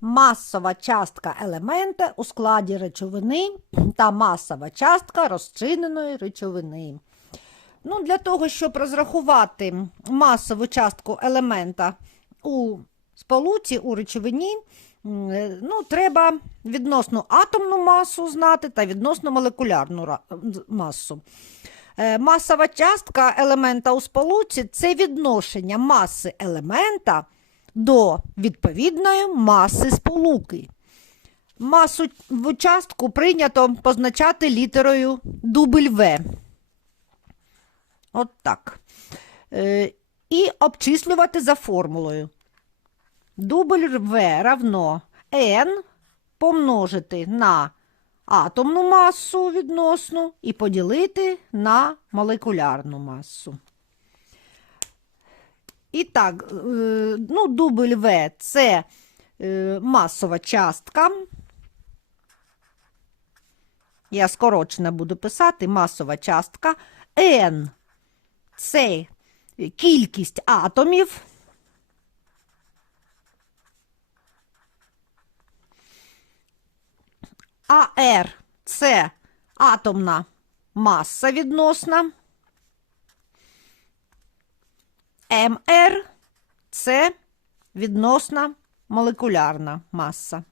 масова частка елемента у складі речовини та масова частка розчиненої речовини. Ну, для того, щоб розрахувати масову частку елемента у сполуці, у речовині, е, ну, треба відносну атомну масу знати та відносно молекулярну масу. Е, Масова частка елемента у сполуці це відношення маси елемента до відповідної маси сполуки. Масу в частку прийнято позначати літерою дубль В. От так. Е, і обчислювати за формулою. Дубль В равно N помножити на атомну масу відносну і поділити на молекулярну масу. І так, е, ну, дубль В це е, масова частка. Я скорочено буду писати масова частка. N це кількість атомів. А R це атомна маса відносна. МР це відносна молекулярна маса.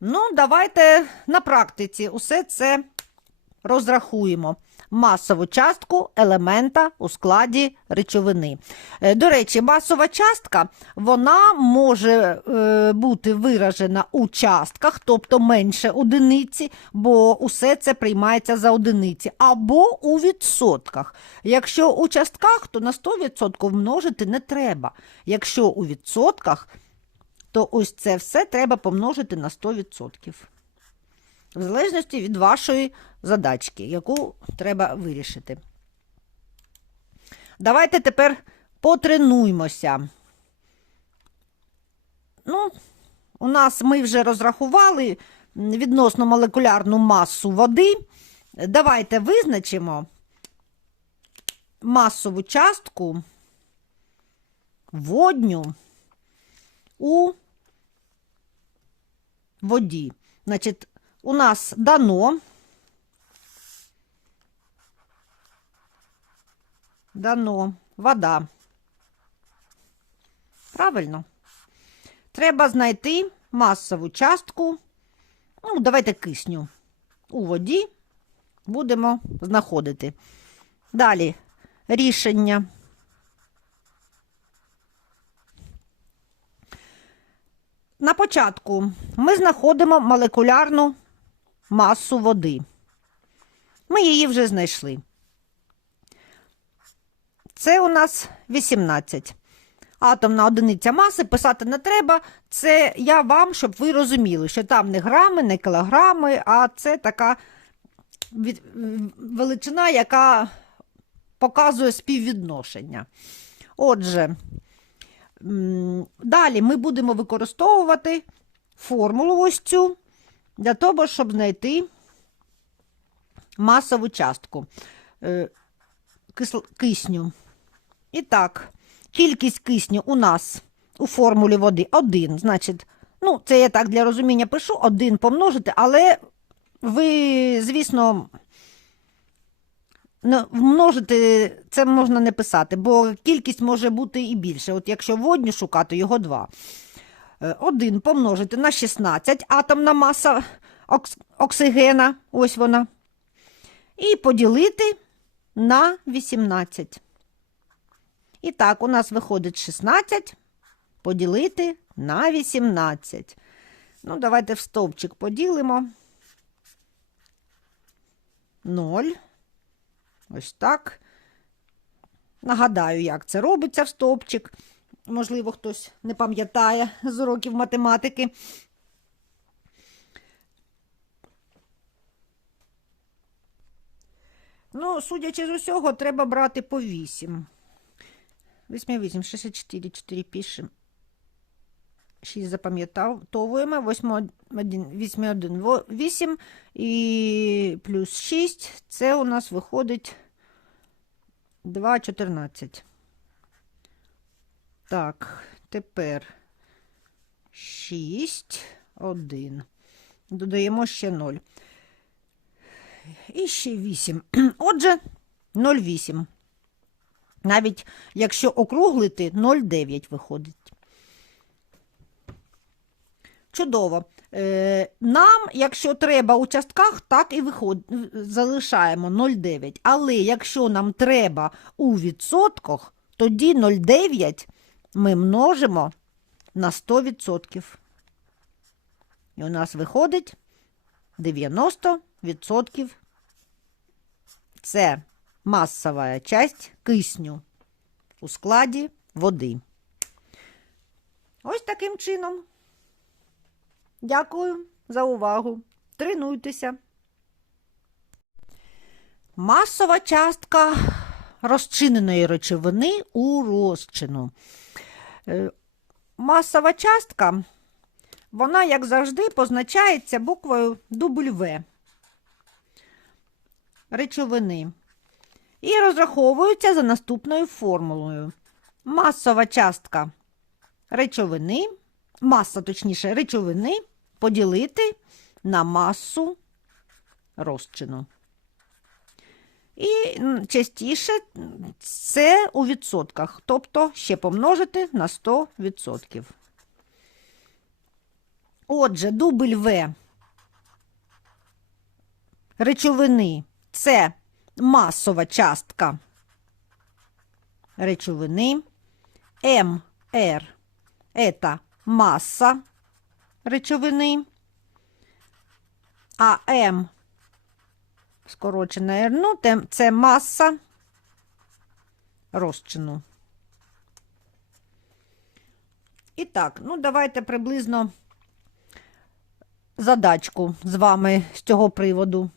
Ну, давайте на практиці усе це розрахуємо. Масову частку елемента у складі речовини. Е, До речі, масова частка вона може е, бути виражена у частках, тобто менше одиниці, бо усе це приймається за одиниці, або у відсотках. Якщо у частках, то на 100% множити не треба. Якщо у відсотках, то ось це все треба помножити на 100%. В залежності від вашої задачки, яку треба вирішити. Давайте тепер потренуймося. Ну, у нас ми вже розрахували відносно молекулярну масу води. Давайте визначимо масову частку водню у воді. Значить, у нас дано. Дано вода. Правильно. Треба знайти масову частку. Ну, давайте кисню. У воді будемо знаходити. Далі рішення. На початку ми знаходимо молекулярну масу води. Ми її вже знайшли. Це у нас 18. Атомна одиниця маси писати не треба. Це я вам, щоб ви розуміли, що там не грами, не кілограми, а це така величина, яка показує співвідношення. Отже, далі ми будемо використовувати формулу ось цю для того, щоб знайти масову частку е, кисню. І так, кількість кисню у нас у формулі води 1. Значить, ну, це я так для розуміння пишу, 1 помножити, але ви, звісно, ну, множити це можна не писати, бо кількість може бути і більше. От якщо водню шукати, його 2. 1 помножити на 16 атомна маса окс- оксигена, ось вона. І поділити на 18. І так, у нас виходить 16 поділити на 18. Ну, давайте в стовпчик поділимо. 0. Ось так. Нагадаю, як це робиться в стовпчик. Можливо, хтось не пам'ятає з уроків математики. Ну, судячи з усього, треба брати по 8. 8, 8, 64, 4 пишемо. 6 запам'ятовуємо. 8, 1, 8, 1, 8 і плюс 6. Це у нас виходить 2, 14. Так, тепер 6, 1. Додаємо ще 0. І ще 8. Отже, 0,8. Навіть якщо округлити, 0,9 виходить. Чудово. Е, Нам, якщо треба у частках, так і виход... залишаємо 0,9. Але якщо нам треба у відсотках, тоді 0,9 ми множимо на 100%. І у нас виходить 90%. Це масова часть кисню у складі води. Ось таким чином. Дякую за увагу. Тренуйтеся. Масова частка розчиненої речовини у розчину. Е, Масова частка, вона, як завжди, позначається буквою W речовини і розраховується за наступною формулою. Масова частка речовини, маса, точніше, речовини поділити на масу розчину. І частіше це у відсотках, тобто ще помножити на 100%. Отже, дубль В речовини це масова частка речовини. МР – это масса речовини. А М скорочена R, ну, це маса розчину. І так, ну давайте приблизно задачку з вами з цього приводу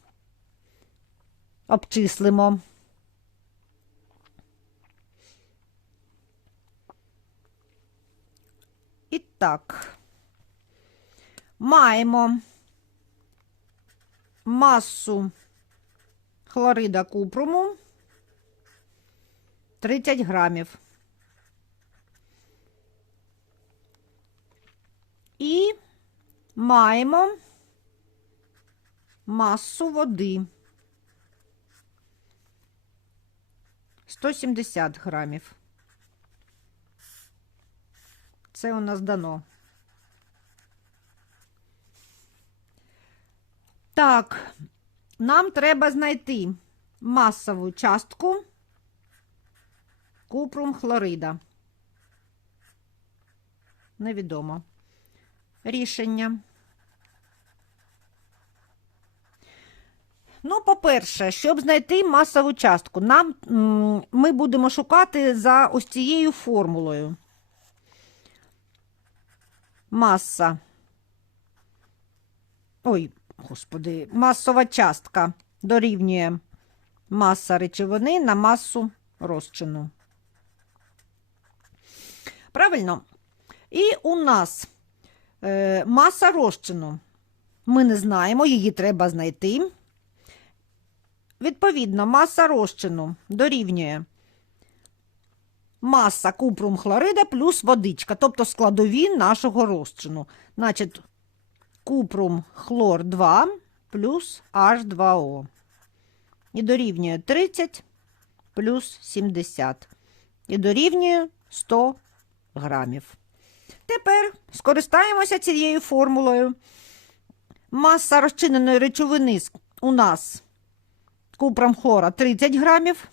обчислимо. І так, маємо масу хлорида купруму 30 грамів. І маємо масу води 170 грамів. Це у нас дано. Так, нам треба знайти масову частку купрум хлорида. Невідомо. Рішення. Ну, по-перше, щоб знайти масову частку, нам, ми будемо шукати за ось цією формулою. Маса. Ой, господи, масова частка дорівнює маса речовини на масу розчину. Правильно? І у нас е, маса розчину. Ми не знаємо, її треба знайти. Відповідно, маса розчину дорівнює маса купрум хлорида плюс водичка, тобто складові нашого розчину. Значить, купрум хлор 2 плюс H2O. І дорівнює 30 плюс 70. І дорівнює 100 грамів. Тепер скористаємося цією формулою. Маса розчиненої речовини у нас купром хлора 30 грамів.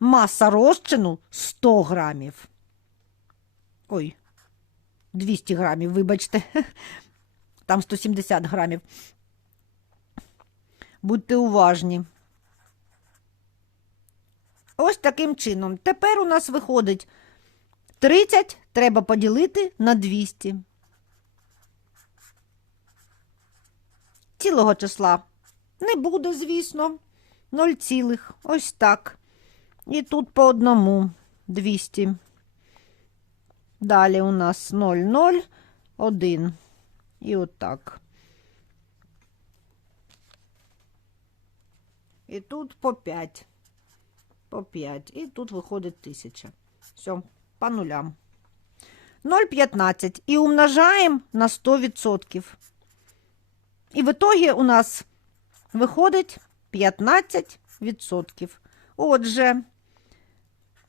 Маса розчину 100 грамів. Ой, 200 грамів, вибачте. Там 170 грамів. Будьте уважні. Ось таким чином. Тепер у нас виходить 30 треба поділити на 200. Цілого числа не буде, звісно. 0 цілих. Ось так. І тут по одному 200. Далі у нас 0, 0, 1. І отак. І тут по 5. По 5. І тут виходить 1000. Все, по нулям. 0,15 і умножаємо на 100%. І в итогі у нас виходить 15%. Отже,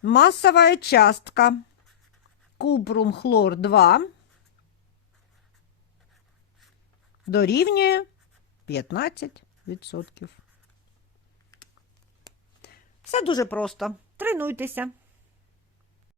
масова частка купрум хлор 2 дорівнює 15%. Все дуже просто. Тренуйтеся.